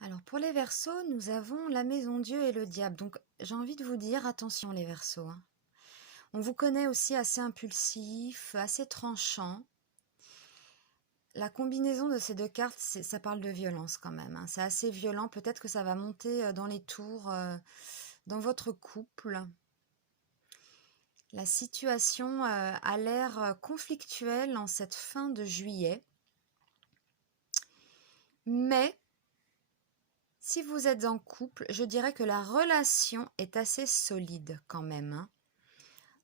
Alors pour les Verseaux, nous avons la maison Dieu et le diable. Donc j'ai envie de vous dire attention les Verseaux, hein. On vous connaît aussi assez impulsif, assez tranchant. La combinaison de ces deux cartes, ça parle de violence quand même, hein. C'est assez violent. Peut-être que ça va monter dans les tours dans votre couple. La situation a l'air conflictuelle en cette fin de juillet. Mais si vous êtes en couple, je dirais que la relation est assez solide quand même, hein.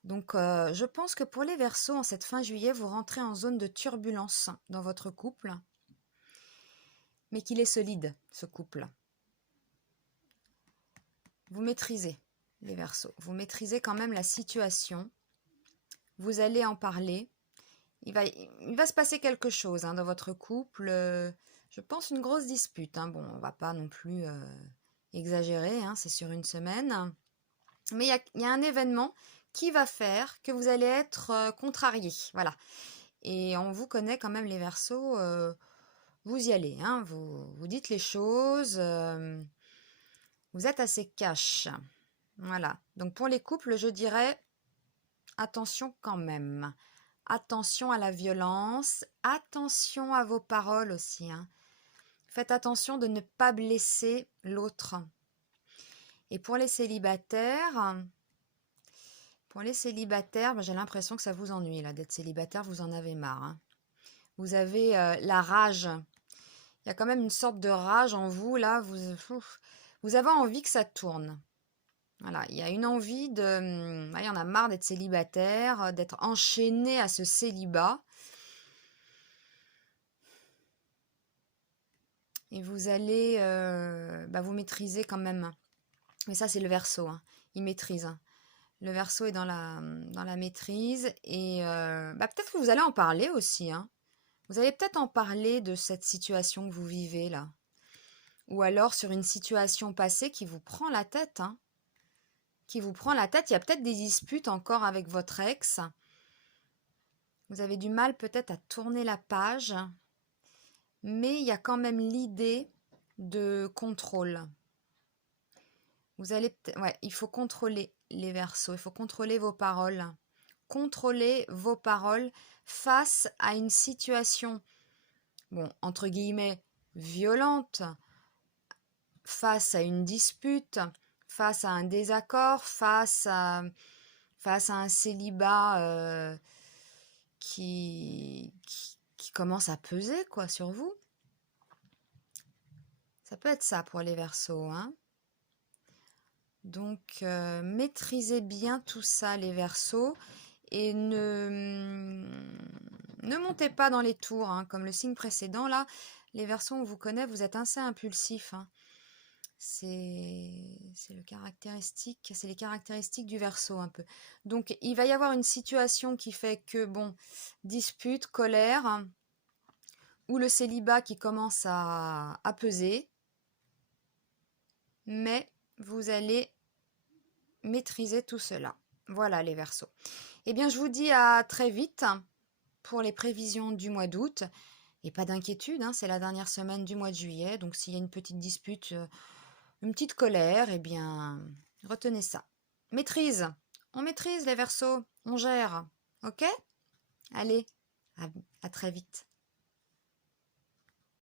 Donc, je pense que pour les Verseaux, en cette fin juillet, vous rentrez en zone de turbulence dans votre couple, mais qu'il est solide, ce couple. Vous maîtrisez, les Verseaux. Vous maîtrisez quand même la situation. Vous allez en parler. Il va se passer quelque chose dans votre couple. Je pense une grosse dispute, hein. Bon, on va pas non plus exagérer, hein, c'est sur une semaine. Mais il y a un événement qui va faire que vous allez être contrarié. Voilà. Et on vous connaît quand même les Verseaux, vous y allez, hein, vous dites les choses, vous êtes assez cash. Voilà. Donc pour les couples, je dirais attention quand même. Attention à la violence, attention à vos paroles aussi, hein. Faites attention de ne pas blesser l'autre. Et pour les célibataires, j'ai l'impression que ça vous ennuie là, d'être célibataire, vous en avez marre, hein. Vous avez la rage. Il y a quand même une sorte de rage en vous, là. Vous avez envie que ça tourne. Voilà, il y a une envie de... il y en a marre d'être célibataire, d'être enchaîné à ce célibat. Et vous allez vous maîtriser quand même. Mais ça, c'est le Verseau, hein. Il maîtrise, hein. Le Verseau est dans la maîtrise. Et peut-être que vous allez en parler aussi, hein. Vous allez peut-être en parler de cette situation que vous vivez là. Ou alors sur une situation passée qui vous prend la tête, hein. Qui vous prend la tête. Il y a peut-être des disputes encore avec votre ex. Vous avez du mal peut-être à tourner la page. Mais il y a quand même l'idée de contrôle. Il faut contrôler les Verseaux. Il faut contrôler vos paroles. Contrôler vos paroles face à une situation, bon, entre guillemets, violente, face à une dispute, face à un désaccord, face à un célibat qui commence à peser quoi sur vous. Ça peut être ça pour les Verseaux, hein. Donc, maîtrisez bien tout ça, les Verseaux, et ne montez pas dans les tours, hein, comme le signe précédent, là. Les Verseaux, on vous connaît, vous êtes assez impulsifs, hein. C'est les caractéristiques du Verseau, un peu. Donc, il va y avoir une situation qui fait que, bon, dispute, colère, hein, ou le célibat qui commence à peser, mais vous allez maîtriser tout cela. Voilà les Verseaux. Eh bien, je vous dis à très vite pour les prévisions du mois d'août. Et pas d'inquiétude, hein, c'est la dernière semaine du mois de juillet. Donc, s'il y a une petite dispute, une petite colère, eh bien, retenez ça. Maîtrise. On maîtrise les Verseaux. On gère. OK? Allez, à très vite.